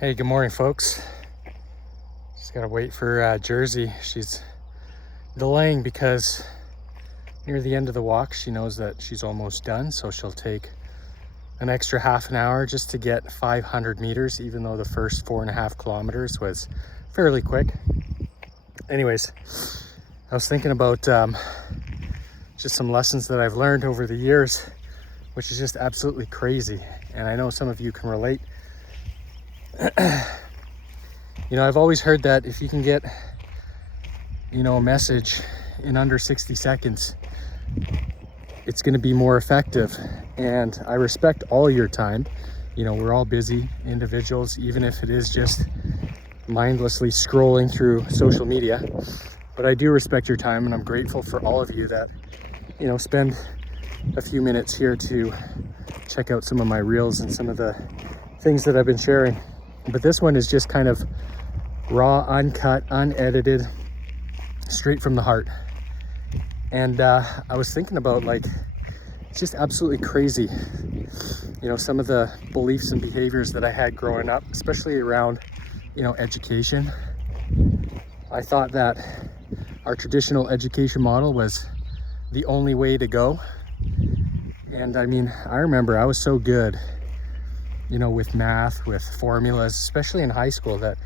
Hey, good morning, folks. Just gotta wait for Jersey. She's delaying because near the end of the walk, she knows that she's almost done, so she'll take an extra half an hour just to get 500 meters, even though the first 4.5 kilometers was fairly quick. Anyways, I was thinking about just some lessons that I've learned over the years, which is just absolutely crazy. And I know some of you can relate. I've always heard that if you can get, a message in under 60 seconds, it's going to be more effective. And I respect all your time. We're all busy individuals, even if it is just mindlessly scrolling through social media. But I do respect your time, and I'm grateful for all of you that, spend a few minutes here to check out some of my reels and some of the things that I've been sharing. But this one is just kind of raw, uncut, unedited, straight from the heart. And I was thinking about, it's just absolutely crazy. Some of the beliefs and behaviors that I had growing up, especially around, education. I thought that our traditional education model was the only way to go. And I remember I was so good, with math, with formulas, especially in high school, that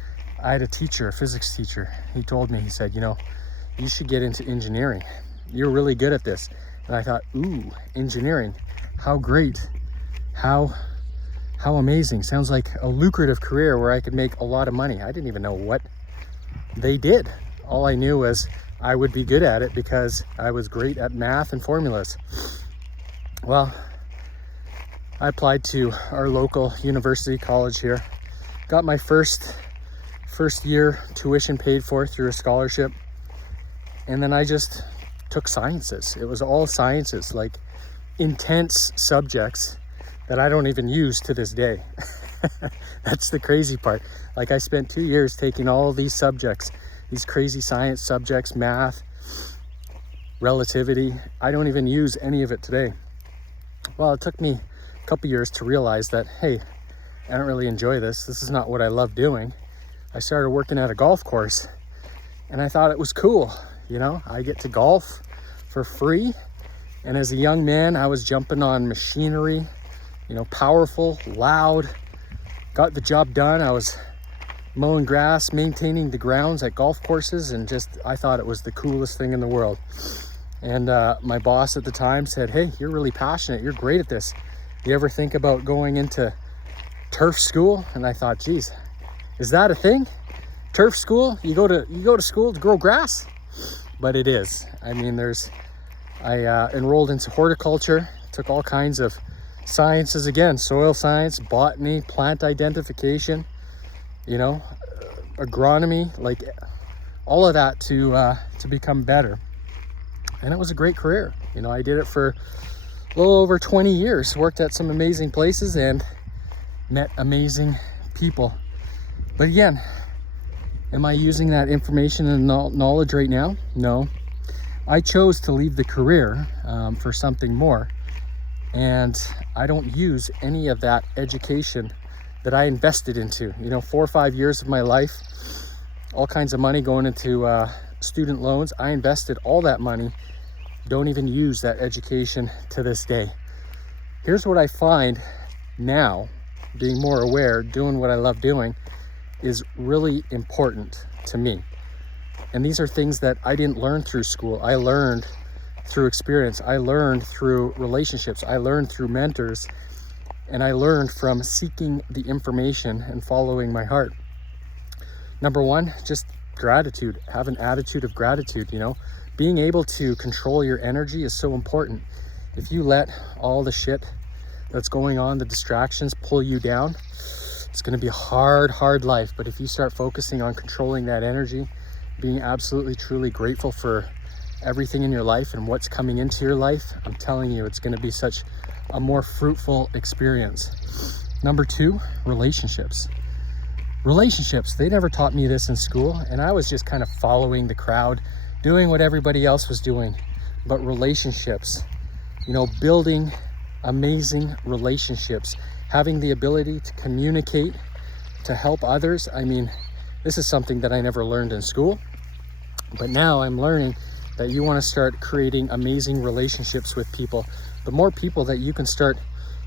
I had a teacher, a physics teacher. He told me, he said, you should get into engineering. You're really good at this. And I thought, ooh, engineering, how great, how amazing. Sounds like a lucrative career where I could make a lot of money. I didn't even know what they did. All I knew was I would be good at it because I was great at math and formulas. Well, I applied to our local university college here, got my first year tuition paid for through a scholarship, and then I just took sciences. It was all sciences, like intense subjects that I don't even use to this day. That's the crazy part. I spent 2 years taking all of these subjects, these crazy science subjects, math, relativity. I don't even use any of it today. Well, it took me a couple years to realize that, hey, I don't really enjoy this. This is not what I love doing. I started working at a golf course, and I thought it was cool. I get to golf for free. And as a young man, I was jumping on machinery, powerful, loud, got the job done. I was mowing grass, maintaining the grounds at golf courses, and I thought it was the coolest thing in the world. And my boss at the time said, hey, you're really passionate. You're great at this. You ever think about going into turf school? And I thought, geez, is that a thing? Turf school? You go to school to grow grass? But it is. I enrolled into horticulture, took all kinds of sciences again, soil science, botany, plant identification, agronomy, all of that to become better. And it was a great career. I did it for a little over 20 years, worked at some amazing places and met amazing people. But again, am I using that information and knowledge right now? No. I chose to leave the career for something more. And I don't use any of that education that I invested into. 4 or 5 years of my life, all kinds of money going into student loans. I invested all that money. Don't even use that education to this day. Here's what I find now, being more aware, doing what I love doing, is really important to me. And these are things that I didn't learn through school. I learned through experience. I learned through relationships. I learned through mentors. And I learned from seeking the information and following my heart. Number one, just gratitude. Have an attitude of gratitude, Being able to control your energy is so important. If you let all the shit that's going on, the distractions, pull you down, it's going to be a hard life. But if you start focusing on controlling that energy, being absolutely, truly grateful for everything in your life and what's coming into your life, I'm telling you, it's going to be such a more fruitful experience. Number two, relationships. Relationships, they never taught me this in school, and I was just kind of following the crowd, doing what everybody else was doing. But relationships, building amazing relationships, having the ability to communicate to help others. I mean, this is something that I never learned in school, but now I'm learning that you want to start creating amazing relationships with people. The more people that you can start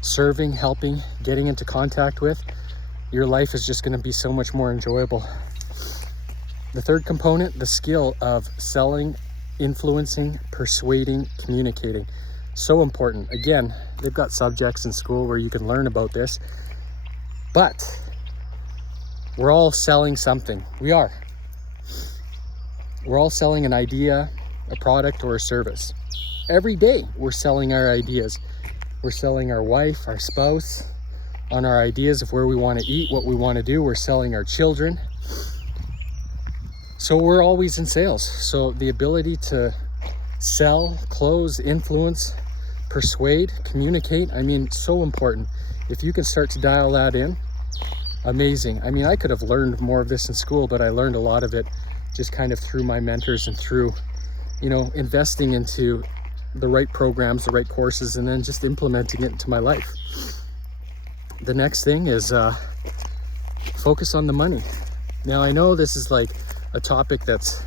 serving, helping, getting into contact with, your life is just going to be so much more enjoyable. The third component, the skill of selling, influencing, persuading, communicating. So important. Again, they've got subjects in school where you can learn about this, but we're all selling something. We're all selling an idea, a product, or a service. Every day we're selling our ideas. We're selling our wife, our spouse, on our ideas of where we want to eat, what we want to do. We're selling our children. So we're always in sales. So the ability to sell, close, influence, persuade, communicate, I mean, so important. If you can start to dial that in, amazing. I mean, I could have learned more of this in school, but I learned a lot of it just kind of through my mentors and through, you know, investing into the right programs, the right courses, and then just implementing it into my life. The next thing is focus on the money. Now, I know this is like a topic that's,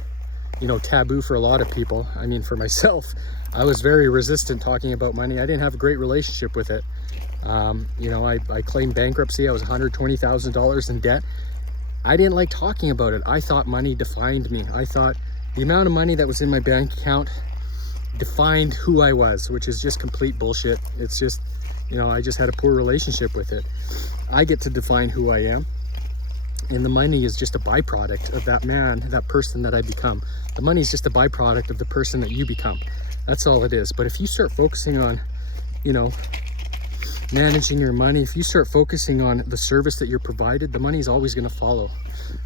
you know, taboo for a lot of people. I mean, for myself, I was very resistant talking about money. I didn't have a great relationship with it. You know, I claimed bankruptcy. I was $120,000 in debt. I didn't like talking about it. I thought money defined me. I thought the amount of money that was in my bank account defined who I was, which is just complete bullshit. It's just, you know, I just had a poor relationship with it. I get to define who I am, and the money is just a byproduct of that man, that person that I become. The money is just a byproduct of the person that you become. That's all it is. But if you start focusing on, you know, managing your money, if you start focusing on the service that you're provided, the money is always going to follow.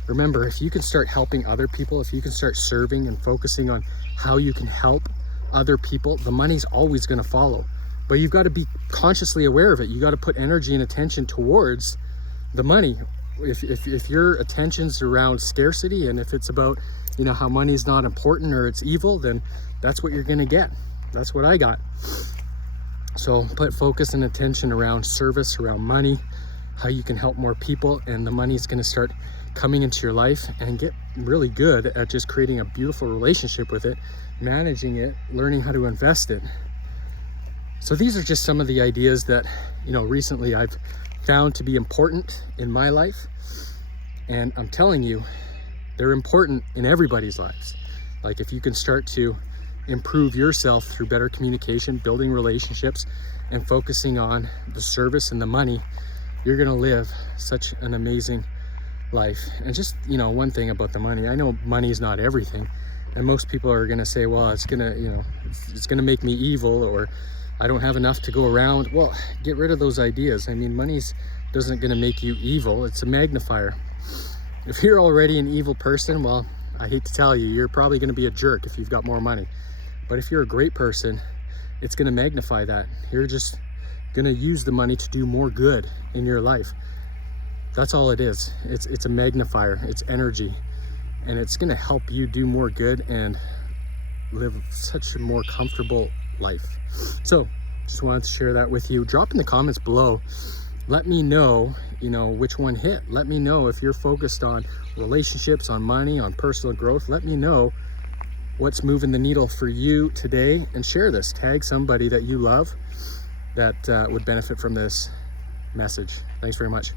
Remember, if you can start helping other people, if you can start serving and focusing on how you can help other people, the money's always going to follow. But you've got to be consciously aware of it. You got to put energy and attention towards the money. If your attention's around scarcity, and if it's about, you know, how money's not important or it's evil, then that's what you're going to get. That's what I got. So put focus and attention around service, around money, how you can help more people, and the money's going to start coming into your life, and get really good at just creating a beautiful relationship with it, managing it, learning how to invest it. So these are just some of the ideas that, you know, recently I've found to be important in my life. And I'm telling you, they're important in everybody's lives. Like, if you can start to improve yourself through better communication, building relationships, and focusing on the service and the money, you're gonna live such an amazing life. And just, you know, one thing about the money, I know money is not everything, and most people are gonna say, well, it's gonna, you know, it's gonna make me evil, or I don't have enough to go around. Well, get rid of those ideas. I mean, money's doesn't gonna make you evil, it's a magnifier. If you're already an evil person, well, I hate to tell you, you're probably gonna be a jerk if you've got more money. But if you're a great person, it's gonna magnify that. You're just gonna use the money to do more good in your life. That's all it is. It's a magnifier, it's energy, and it's gonna help you do more good and live such a more comfortable life. So just wanted to share that with you. Drop in the comments below. Let me know, you know, which one hit. Let me know if you're focused on relationships, on money, on personal growth. Let me know what's moving the needle for you today, and share this. Tag somebody that you love that would benefit from this message. Thanks very much.